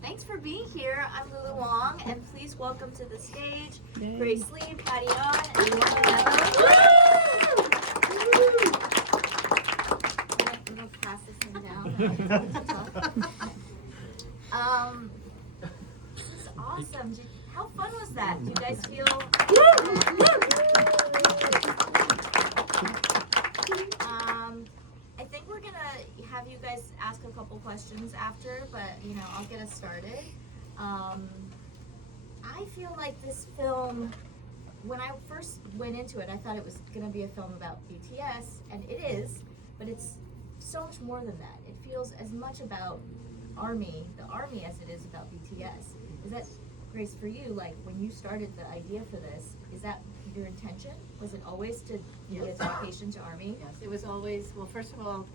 Thanks for being here. I'm Lulu Wong, and please welcome to the stage Grace Lee, Patty On, and I'm gonna pass this thing down. This is awesome. How fun was that? Do you guys feel? I think we're gonna have you guys ask a couple questions after, but I'll get us started. I feel like this film, when I first went into it, I thought it was gonna be a film about BTS, and it is, but it's so much more than that. It feels as much about the army as it is about BTS. Is that, Grace, for you, like when you started the idea for this, is that your intention? Was it always to be a dedication to army? Yes, it was always, well, first of all,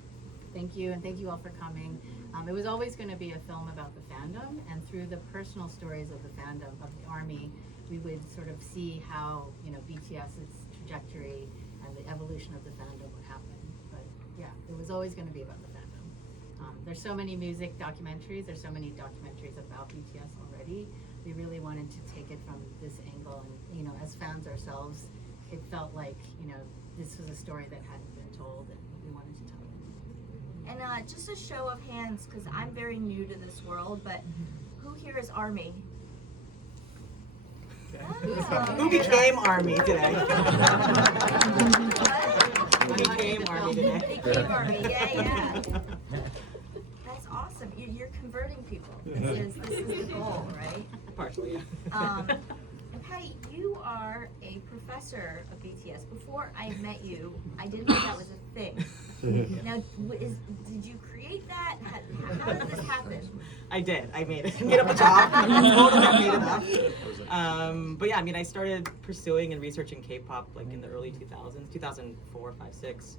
thank you, and thank you all for coming. It was always going to be a film about the fandom, and through the personal stories of the fandom, of the army, we would sort of see how, BTS's trajectory and the evolution of the fandom would happen. But yeah, it was always going to be about the fandom. There's so many music documentaries, there's so many documentaries about BTS already. We really wanted to take it from this angle, and as fans ourselves, it felt like this was a story that hadn't been told, and we wanted to tell it. And just a show of hands, because I'm very new to this world, but who here is army? Who became army today? Who became army today? Became army, yeah. That's awesome. You're converting people. This is the goal, right? Partially, yeah. And Patty, you are a professor of BTS. Before I met you, I didn't know that was a thing. Now, did you create that? How did this happen? I did. I made it. I made up a job. Totally made it up. But yeah, I started pursuing and researching K-pop like in the early 2000s, 2004, 5, 6.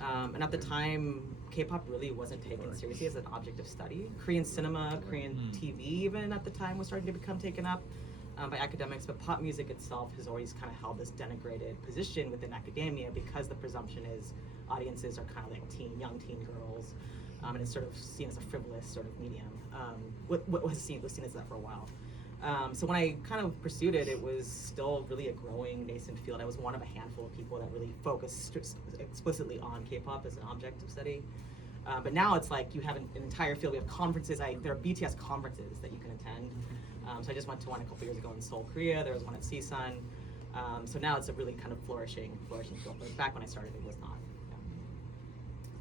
And at the time, K-pop really wasn't taken seriously as an object of study. Korean cinema, Korean TV even at the time was starting to become taken up by academics, but pop music itself has always kind of held this denigrated position within academia because the presumption is audiences are kind of like young teen girls, and it's sort of seen as a frivolous sort of medium. What was seen as that for a while. So when I kind of pursued it, it was still really a growing, nascent field. I was one of a handful of people that really focused explicitly on K-pop as an object of study. But now it's like you have an entire field. We have conferences. There are BTS conferences that you can attend. So I just went to one a couple years ago in Seoul, Korea. There was one at CSUN. So now it's a really kind of flourishing field. But back when I started, it was not.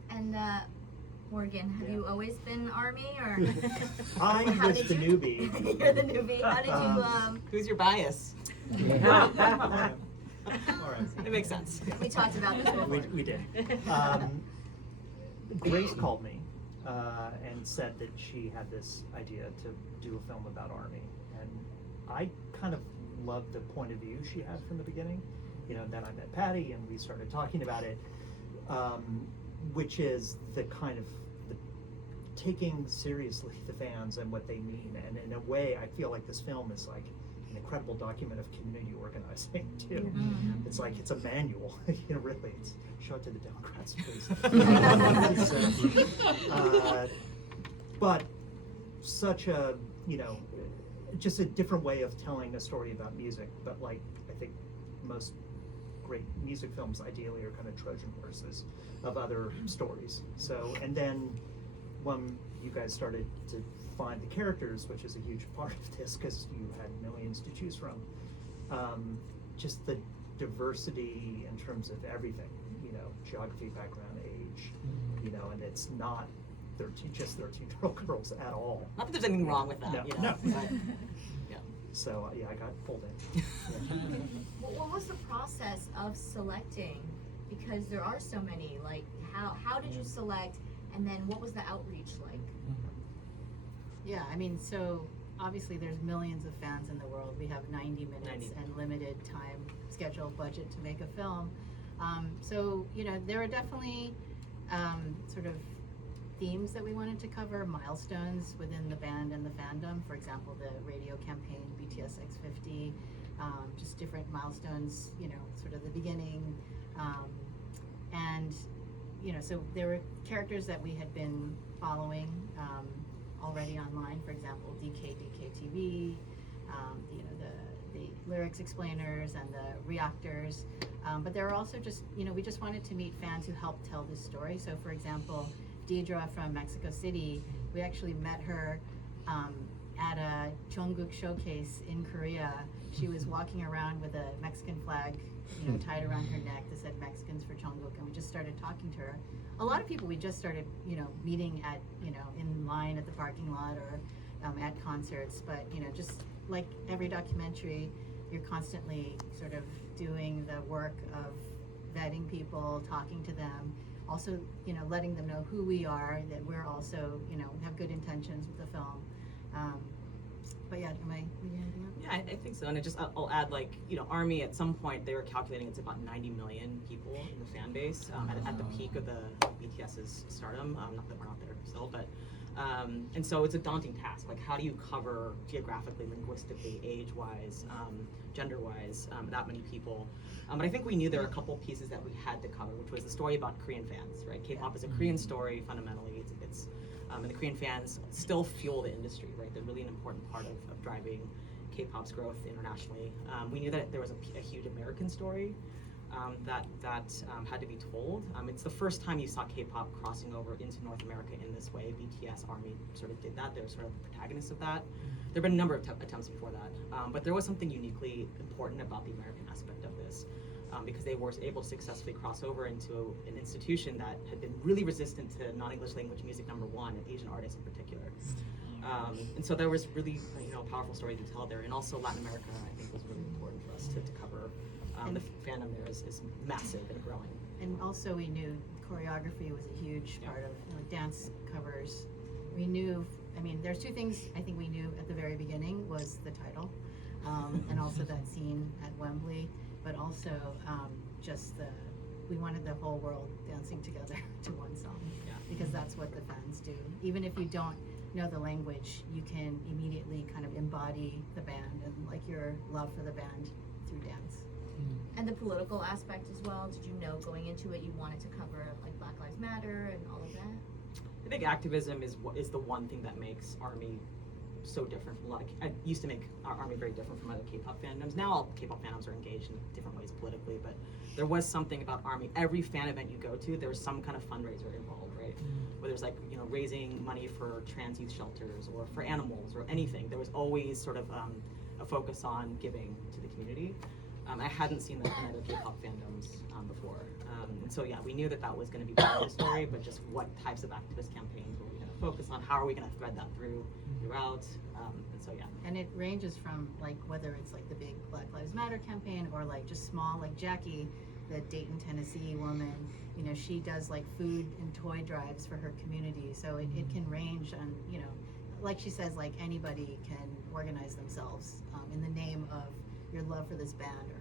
Yeah. And Morgan, have you always been army, or? I was the newbie. You're the newbie. How did you? Who's your bias? All right. It makes sense. We talked about this before. We did. Grace called me and said that she had this idea to do a film about army, and I kind of loved the point of view she had from the beginning. Then I met Patty and we started talking about it, which is the kind of taking seriously the fans and what they mean. And in a way, I feel like this film is like an incredible document of community organizing too. It's like it's a manual, really. It's show it to the Democrats, please. But such a, just a different way of telling a story about music. But like I think most great music films ideally are kind of Trojan horses of other stories. So, and then when you guys started to find the characters, which is a huge part of this because you had millions to choose from, just the diversity in terms of everything, geography, background, age, and it's not 13-year-old girls at all. Not that there's anything wrong with that, No. But, yeah. So I got pulled in. What was the process of selecting? Because there are so many. Like, how did you select? And then what was the outreach like? Yeah, so obviously there's millions of fans in the world. We have 90 minutes and limited time, schedule, budget to make a film. So, there are definitely sort of themes that we wanted to cover, milestones within the band and the fandom. For example, the radio campaign, BTS X50, just different milestones, sort of the beginning. And, so there were characters that we had been following already online. For example, DKTV, you know, the lyrics explainers and the reactors. But there are also just, you know, we just wanted to meet fans who help tell this story. So for example, Deidre from Mexico City, we actually met her at a Jungkook showcase in Korea. She was walking around with a Mexican flag, you know, tied around her neck that said Mexicans for Jungkook, and we just started talking to her. A lot of people we just started, you know, meeting at, you know, in line at the parking lot or at concerts, but, you know, just like every documentary, you're constantly sort of doing the work of vetting people, talking to them, also, you know, letting them know who we are, that we're also, you know, have good intentions with the film. But yeah, am I leaving anything up? Yeah, I think so. And I'll add, like, you know, ARMY at some point they were calculating it's about 90 million people in the fan base at the peak of the BTS's stardom. Not that we're not there still, but and so it's a daunting task. Like, how do you cover geographically, linguistically, age-wise, gender-wise, that many people? But I think we knew there were a couple pieces that we had to cover, which was the story about Korean fans, right? K-pop is a Korean story fundamentally. It's and the Korean fans still fuel the industry, right? They're really an important part of driving K-pop's growth internationally. We knew that there was a huge American story that had to be told. It's the first time you saw K-pop crossing over into North America in this way. BTS, ARMY sort of did that. They were sort of the protagonists of that. There have been a number of attempts before that, but there was something uniquely important about the American aspect of this. Because they were able to successfully cross over into an institution that had been really resistant to non-English language music, number one, and Asian artists in particular. And so there was really, you know, a powerful story to tell there. And also Latin America, I think, was really important for us to cover. The fandom there is massive and growing. And also we knew choreography was a huge part of, you know, dance covers. We knew, I mean, there's two things I think we knew at the very beginning was the title, and also that scene at Wembley, but also we wanted the whole world dancing together to one song, because that's what the fans do. Even if you don't know the language, you can immediately kind of embody the band and like your love for the band through dance. And the political aspect as well. Did you know going into it you wanted to cover like Black Lives Matter and all of that? I think activism is the one thing that makes ARMY so different from a lot of. I used to make our ARMY very different from other K-pop fandoms. Now all K-pop fandoms are engaged in different ways politically, but there was something about ARMY. Every fan event you go to, there was some kind of fundraiser involved, right? Whether it's like, you know, raising money for trans youth shelters or for animals or anything. There was always sort of a focus on giving to the community. I hadn't seen that in other K-pop fandoms before. And so, yeah, we knew that was going to be part of the story, but just what types of activist campaigns were we going to focus on? How are we going to thread that throughout? And so, yeah. And it ranges from, like, whether it's like the big Black Lives Matter campaign or like just small, like Jackie, the Dayton, Tennessee woman, you know, she does like food and toy drives for her community. So it can range on, you know, like she says, like anybody can organize themselves in the name of your love for this band.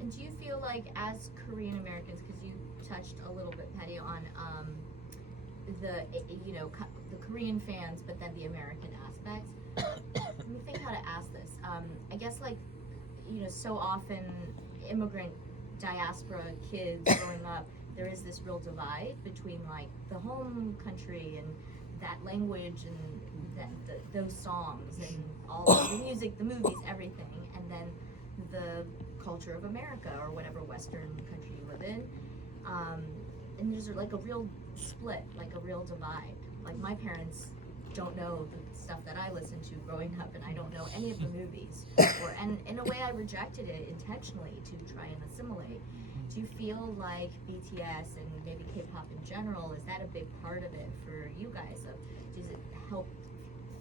And do you feel like as Korean Americans, because you touched a little bit, Patty, on the Korean fans, but then the American aspect. Let me think how to ask this. I guess, like, you know, so often immigrant diaspora kids growing up, there is this real divide between like the home country and that language and those songs and all of the music, the movies, everything, and then the culture of America or whatever Western country you live in. And there's like a real split, like a real divide. Like my parents don't know the stuff that I listened to growing up, and I don't know any of the movies. And in a way, I rejected it intentionally to try and assimilate. Do you feel like BTS and maybe K-pop in general, is that a big part of it for you guys? Does it help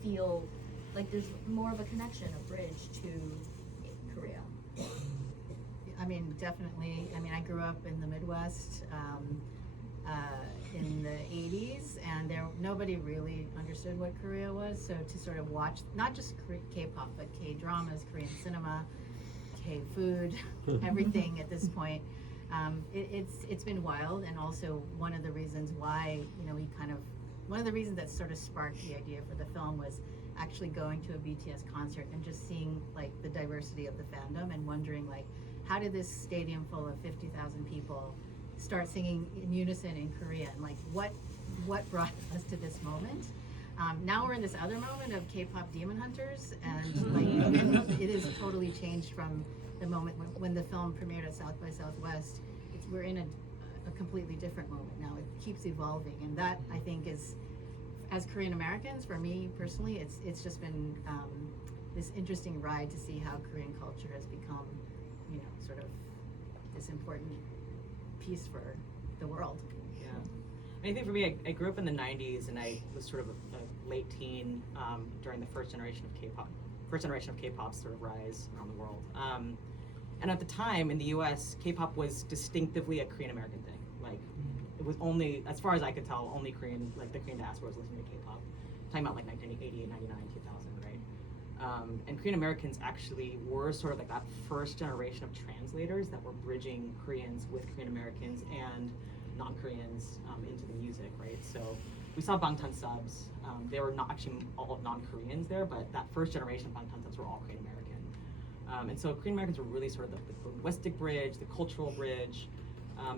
feel like there's more of a connection, a bridge to Korea? I mean, definitely. I mean, I grew up in the Midwest in the 80s, and nobody really understood what Korea was. So to sort of watch not just K-pop, but K-dramas, Korean cinema, K-food, everything at this point, it's been wild. And also one of the reasons why, you know, one of the reasons that sort of sparked the idea for the film was actually going to a BTS concert and just seeing like the diversity of the fandom and wondering like, how did this stadium full of 50,000 people start singing in unison in Korean? Like, what what brought us to this moment. Now we're in this other moment of K-pop demon hunters, and like it is totally changed from the moment when the film premiered at South by Southwest. We're in a completely different moment now. It keeps evolving, and that I think is, as Korean Americans, for me personally, it's just been this interesting ride to see how Korean culture has become, you know, sort of this important piece for the world. Yeah. I think for me, I grew up in the 90s, and I was sort of a late teen during the first generation of K-pop's sort of rise around the world. And at the time in the US, K-pop was distinctively a Korean American thing. Like, it was only, as far as I could tell, only Korean, like the Korean diaspora was listening to K-pop. Talking about like 1988, 99, 2000, right? And Korean Americans actually were sort of like that first generation of translators that were bridging Koreans with Korean Americans and non-Koreans into the music, right? So we saw Bangtan subs. They were not actually all non-Koreans there, but that first generation of Bangtan subs were all Korean American. And so Korean Americans were really sort of the linguistic bridge, the cultural bridge.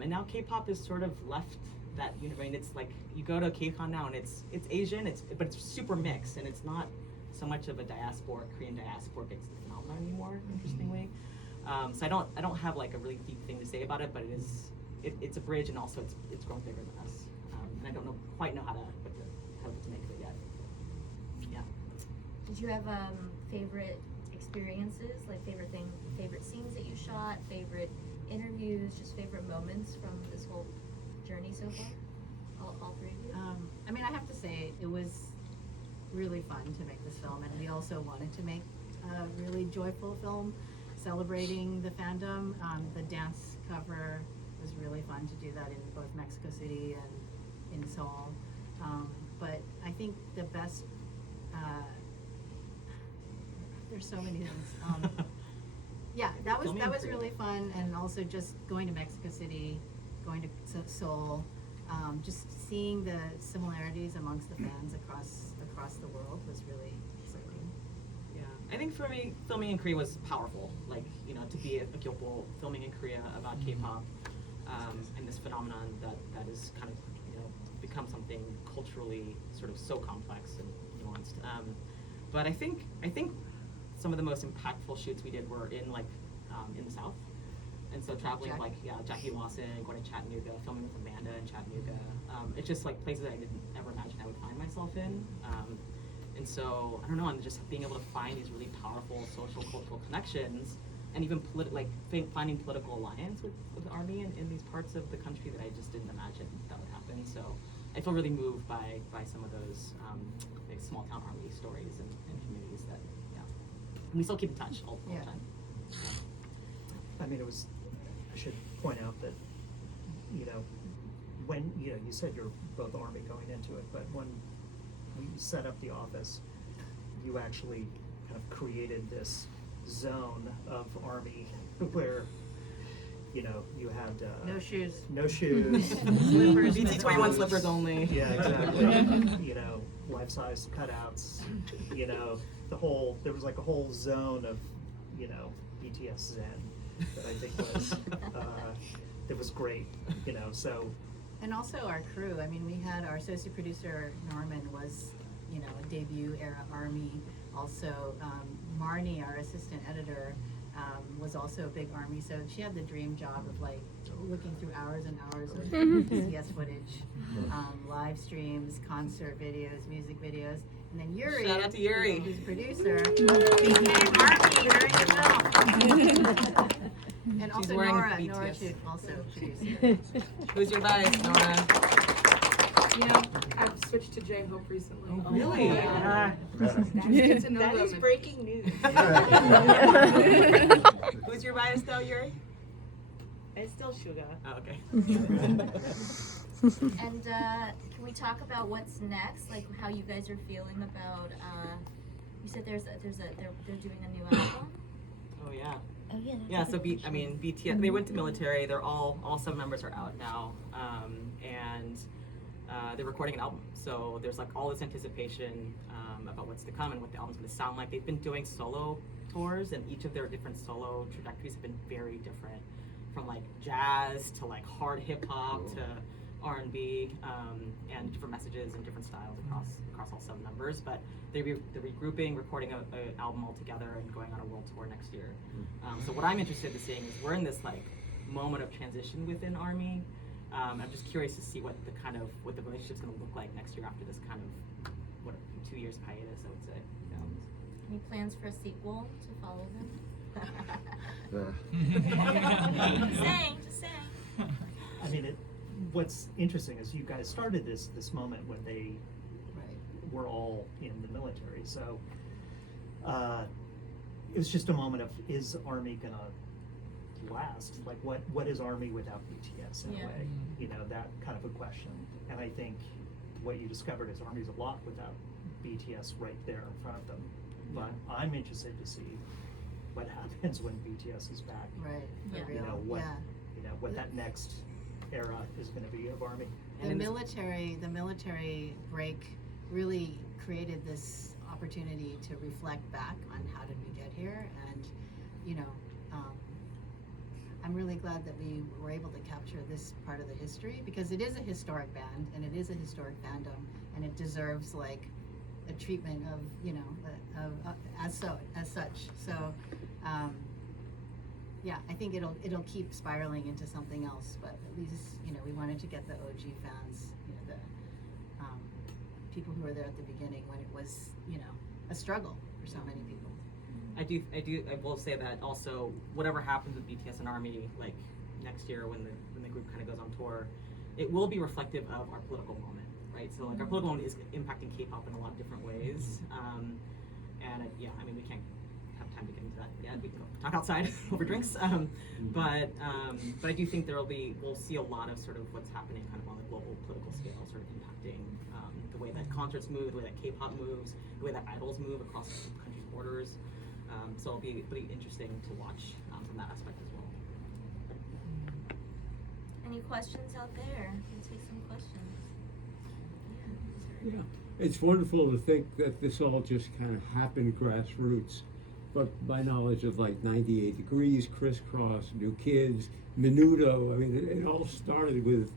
And now K-pop is sort of left that, you know, I mean, it's like, you go to K-Con now and it's Asian, but it's super mixed, and it's not so much of a Korean diasporic phenomenon anymore, interestingly. So I don't have like a really deep thing to say about it, but it's a bridge, and also it's grown bigger than us. And I don't quite know how to make of it yet. Yeah. Did you have favorite experiences, like favorite scenes that you shot, favorite interviews, just favorite moments from this whole journey so far? All three of you? I mean, I have to say it was really fun to make this film, and we also wanted to make a really joyful film celebrating the fandom. The dance cover was really fun to do that in both Mexico City and in Seoul. But I think the best, there's so many things. Yeah, that was really fun, and also just going to Mexico City, going to Seoul, just seeing the similarities amongst the fans across the world was really exciting. Yeah, I think for me, filming in Korea was powerful. Like, you know, to be a Gyeongpo filming in Korea about K-pop, and this phenomenon that is kind of, you know, become something culturally sort of so complex and nuanced. But I think some of the most impactful shoots we did were in in the South. And so traveling Jackie Lawson, going to Chattanooga, filming with Amanda in Chattanooga. It's just like places that I didn't ever imagine I would find myself in. And so, I don't know, and just being able to find these really powerful social, cultural connections, and even finding political alliance with the Army in these parts of the country that I just didn't imagine that would happen. So I feel really moved by some of those like small town Army stories and communities that, yeah. And we still keep in touch all the time. I mean, I should point out that, you know, when, you know, you said you're both Army going into it, but when we set up the office, you actually kind of created this zone of Army where, you know, you had No shoes. Slippers. BT21 slippers only. Yeah, exactly. You know, life-size cutouts. You know, there was like a whole zone of, you know, BTS Zen that I think was it was great. You know, so. And also our crew. I mean, we had our associate producer Norman was, you know, a debut era Army. Also, Marnie, our assistant editor, was also a big Army. So she had the dream job of like looking through hours and hours of BTS footage, live streams, concert videos, music videos. And then Yuri, shout out to Yuri, who's producer, became Army during the film. And she's also wearing Nora BTS. should also produce. Who's your bias, Nora? You know, I've switched to J-Hope recently. Oh, really? Yeah. Get to know That them is and- breaking news. Who's your bias though, Yuri? It's still sugar. Oh, okay. And can we talk about what's next? Like how you guys are feeling about? You said they're doing a new album. Oh yeah. Oh yeah. Yeah. So BTS. They went to military. They're all 7 members are out now, and they're recording an album. So there's like all this anticipation about what's to come and what the album's going to sound like. They've been doing solo tours, and each of their different solo trajectories have been very different, from like jazz to like hard hip hop to R&B, and different messages and different styles across all 7 members. But they're regrouping, recording a album all together, and going on a world tour next year. So what I'm interested in seeing is we're in this like moment of transition within ARMY. I'm just curious to see what the relationship's going to look like next year after this kind of 2 years hiatus, I would say. Any plans for a sequel to follow them? Just saying. I mean, what's interesting is you guys started this moment when they were all in the military. So it was just a moment of, is ARMY gonna last? Like, what is ARMY without BTS in Yeah. a way? You know, that kind of a question. And I think what you discovered is ARMY's a lot without BTS right there in front of them. But I'm interested to see what happens when BTS is back. Right. Yeah. For You know, real. what that next era is gonna be of ARMY. The military break really created this opportunity to reflect back on how did we get here, and I'm really glad that we were able to capture this part of the history, because it is a historic band and it is a historic fandom, and it deserves like a treatment of as such. So yeah, I think it'll keep spiraling into something else, but at least we wanted to get the OG fans, the people who were there at the beginning when it was a struggle for so many people. I will say that also, whatever happens with BTS and ARMY, like next year when the group kind of goes on tour, it will be reflective of our political moment, right? So like our political moment is impacting K-pop in a lot of different ways, I mean, we can't have time to get into that yet. We can go talk outside over drinks, but I do think we'll see a lot of sort of what's happening kind of on the global political scale, sort of impacting the way that concerts move, the way that K-pop moves, the way that idols move across countries' borders. So it'll be pretty interesting to watch from that aspect as well. Any questions out there? We'll take some questions. Yeah, it's wonderful to think that this all just kind of happened grassroots. But my knowledge of like 98 Degrees, Crisscross, New Kids, Menudo, I mean, it all started with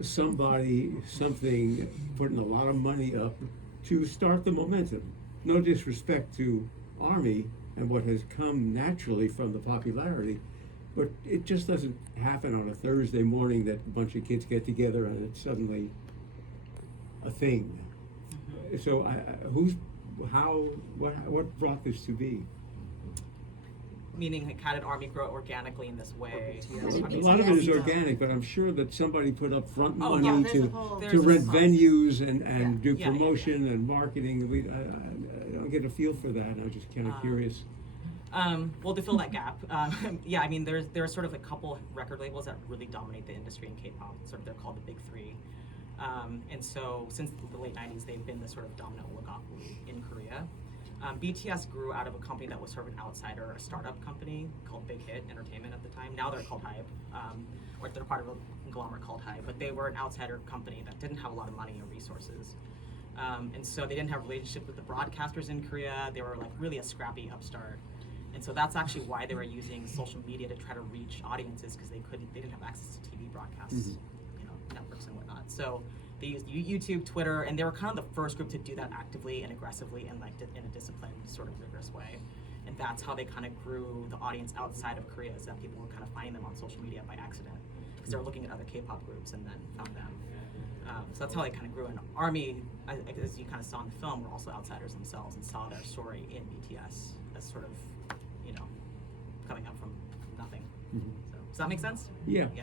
something putting a lot of money up to start the momentum. No disrespect to ARMY and what has come naturally from the popularity, but it just doesn't happen on a Thursday morning that a bunch of kids get together and it's suddenly a thing. So what brought this to be? Meaning, like, how did ARMY grow organically in this way? A lot of it is organic, but I'm sure that somebody put up front Oh, money yeah, to rent venues and do Yeah. promotion and marketing. I don't get a feel for that. I'm just kind of curious. Well, to fill that gap, I mean, there are sort of a couple record labels that really dominate the industry in K-pop. They're called the Big Three. And so since the late 90s, they've been the sort of dominant oligopoly in Korea. BTS grew out of a company that was sort of an outsider, a startup company called Big Hit Entertainment at the time. Now they're called HYBE, or they're part of a conglomerate called HYBE, but they were an outsider company that didn't have a lot of money or resources. And so they didn't have a relationship with the broadcasters in Korea. They were like really a scrappy upstart. And so that's actually why they were using social media to try to reach audiences, because they didn't have access to TV broadcasts, networks and whatnot. So they used YouTube, Twitter, and they were kind of the first group to do that actively and aggressively and like in a disciplined, sort of rigorous way. And that's how they kind of grew the audience outside of Korea, is that people were kind of finding them on social media by accident, because they were looking at other K-pop groups and then found them. So that's how they kind of grew. And ARMY, as you kind of saw in the film, were also outsiders themselves and saw their story in BTS as sort of, coming up from nothing. So, does that make sense? Yeah. Yeah.